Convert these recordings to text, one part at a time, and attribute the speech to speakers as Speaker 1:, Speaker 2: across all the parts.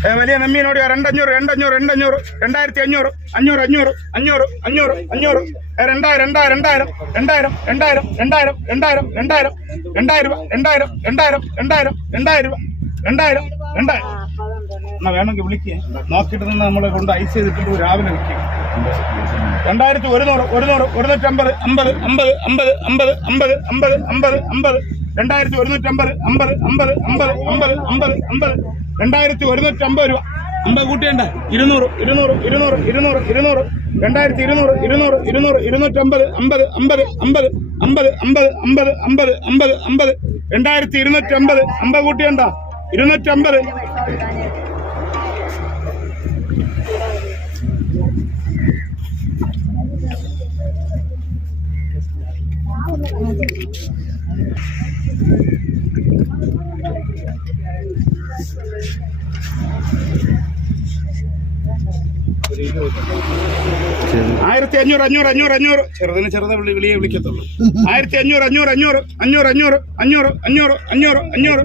Speaker 1: ഏ, വലിയ നമ്മീനോട് രണ്ടഞ്ഞൂറ് രണ്ടഞ്ഞൂറ് രണ്ടഞ്ഞൂറ് രണ്ടായിരത്തി അഞ്ഞൂറ് അഞ്ഞൂറ് അഞ്ഞൂറ് അഞ്ഞൂറ് അഞ്ഞൂറ് അഞ്ഞൂറ് രണ്ടായിരം രണ്ടായിരം രണ്ടായിരം രണ്ടായിരം രണ്ടായിരം രണ്ടായിരം രണ്ടായിരം രണ്ടായിരം രണ്ടായിരം രൂപ രണ്ടായിരം രണ്ടായിരം രണ്ടായിരം രണ്ടായിരം രണ്ടായിരം രണ്ടായിരം എന്നാ വേണമെങ്കിൽ വിളിക്കുക നോക്കിയിട്ട് നിന്ന് നമ്മളെ കൊണ്ട് ഐസ് ചെയ്തിട്ട് രാവിലെ വിൽക്കും രണ്ടായിരത്തി ഒരുന്നൂറ് ഒരുന്നൂറ് ഒരുന്നൂറ്റമ്പത് അമ്പത് അമ്പത് അമ്പത് അമ്പത് അമ്പത് അമ്പത് അമ്പത് അമ്പത് രണ്ടായിരത്തി ഒരുന്നൂറ്റമ്പത് അമ്പത് അമ്പത് അമ്പത് അമ്പത് അമ്പത് അമ്പത് രണ്ടായിരത്തി ഒരുന്നൂറ്റമ്പത് രൂപ അമ്പത് കൂട്ടിയണ്ട ഇരുന്നൂറ് ഇരുന്നൂറ് ഇരുന്നൂറ് ഇരുന്നൂറ് ഇരുന്നൂറ് രണ്ടായിരത്തി ഇരുന്നൂറ് ഇരുന്നൂറ് ഇരുന്നൂറ് ഇരുന്നൂറ്റമ്പത് അമ്പത് അമ്പത് അമ്പത് അമ്പത് അമ്പത് അമ്പത് അമ്പത് അമ്പത് അമ്പത് രണ്ടായിരത്തി ഇരുന്നൂറ്റമ്പത് അമ്പത് കൂട്ടിയണ്ട ഇരുന്നൂറ്റമ്പത് ആയിരത്തി അഞ്ഞൂറ് അഞ്ഞൂറ് അഞ്ഞൂറ് അഞ്ഞൂറ്. ചെറുതിന് ചെറുത് വിളി വിളിയെ വിളിക്കത്തുള്ളൂ. ആയിരത്തി അഞ്ഞൂറ് അഞ്ഞൂറ് അഞ്ഞൂറ് അഞ്ഞൂറ് അഞ്ഞൂറ് അഞ്ഞൂറ് അഞ്ഞൂറ് അഞ്ഞൂറ് അഞ്ഞൂറ്.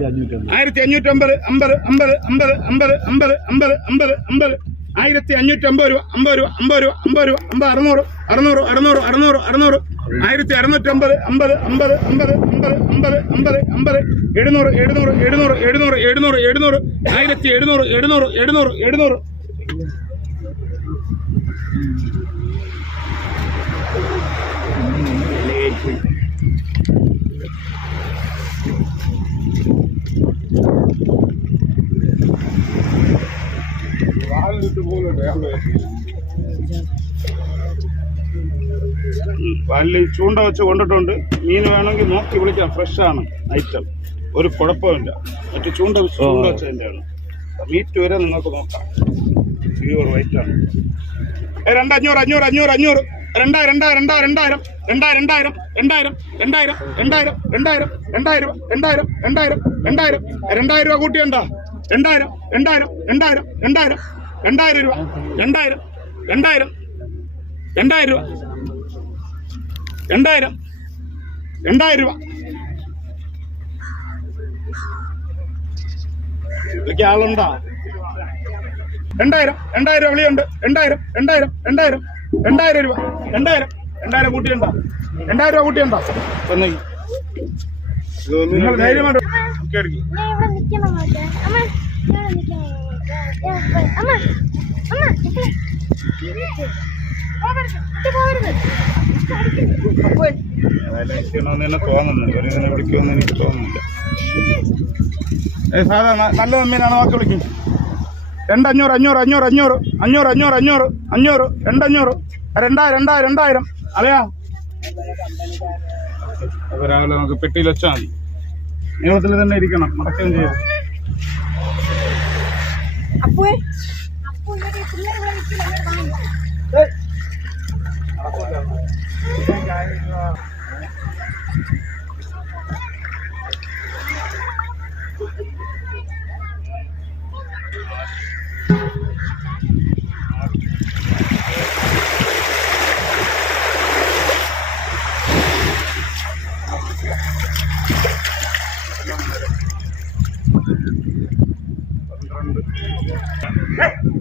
Speaker 1: ആയിരത്തി അഞ്ഞൂറ്റമ്പത് അമ്പത് അമ്പത് അമ്പത് അമ്പത് അമ്പത് അമ്പത് അമ്പത് അമ്പത്. ആയിരത്തി അഞ്ഞൂറ്റമ്പത് രൂപ അമ്പത് രൂപ അമ്പത് രൂപ അമ്പത് രൂപ അമ്പത് അറുന്നൂറ് അറുന്നൂറ് അറുന്നൂറ് അറുന്നൂറ് അറുന്നൂറ്. ആയിരത്തി അറുന്നൂറ്റമ്പത് അമ്പത് അമ്പത് അമ്പത് അമ്പത് അമ്പത് അമ്പത് അമ്പത് എഴുന്നൂറ് എഴുന്നൂറ് എഴുന്നൂറ് എഴുന്നൂറ് എഴുന്നൂറ് എഴുന്നൂറ് ആയിരത്തി എഴുന്നൂറ് എഴുന്നൂറ് എഴുന്നൂറ് എഴുന്നൂറ്. വല്ല ചൂണ്ട വെച്ച് കൊണ്ടിട്ടുണ്ട് മീൻ വേണമെങ്കിൽ നോക്കി വിളിക്കാം ഫ്രഷ് ആണ് ഐറ്റം ഒരു കുഴപ്പമില്ല മറ്റു ചൂണ്ട ചൂണ്ട വെച്ചതിന്റെയാണ് മീറ്റ് വരെ നിങ്ങൾക്ക് നോക്കാം പ്യൂർ വൈറ്റ് ആണ് ഏ, രണ്ടഞ്ഞൂറ് അഞ്ഞൂറ് അഞ്ഞൂറ് അഞ്ഞൂറ് രണ്ടായിരം രണ്ടായിരം രണ്ടായിരം രണ്ടായിരം രണ്ടായിരം രണ്ടായിരം രണ്ടായിരം രണ്ടായിരം രണ്ടായിരം രണ്ടായിരം രണ്ടായിരം രണ്ടായിരം രണ്ടായിരം രണ്ടായിരം രൂപ കൂട്ടിയുണ്ടോ രണ്ടായിരം രണ്ടായിരം രണ്ടായിരം രണ്ടായിരം രണ്ടായിരം രൂപ രണ്ടായിരം രണ്ടായിരം രണ്ടായിരം രൂപ രണ്ടായിരം. രണ്ടായിരം രൂപ. ഇതൊക്കെ ആളുണ്ടാ? രണ്ടായിരം. രണ്ടായിരം വിളിയുണ്ട്. രണ്ടായിരം. രണ്ടായിരം. രണ്ടായിരം. രണ്ടായിരം രൂപ. രണ്ടായിരം. രണ്ടായിരം കൂട്ടിയുണ്ടോ? രണ്ടായിരം രൂപ കൂട്ടിയുണ്ടോ? ഒന്നെങ്കിൽ നിങ്ങൾ ധൈര്യമായിട്ട്
Speaker 2: അമ്മ അമ്മ
Speaker 1: നല്ല മീനാണ് വാക്ക് വിളിക്കും രണ്ടഞ്ഞൂറ് അഞ്ഞൂറ് അഞ്ഞൂറ് അഞ്ഞൂറ് അഞ്ഞൂറ് അഞ്ഞൂറ് അഞ്ഞൂറ് അഞ്ഞൂറ് രണ്ടഞ്ഞൂറ് രണ്ടായിരം രണ്ടായിരം രണ്ടായിരം അതെയാ രാവിലെ നമുക്ക് പെട്ടിയിൽ വെച്ചാൽ മതി നിയമത്തിൽ തന്നെ ഇരിക്കണം മടക്കം ചെയ്യാം
Speaker 2: അപ്പോ അപ്പോ പിള്ളേർ Hey!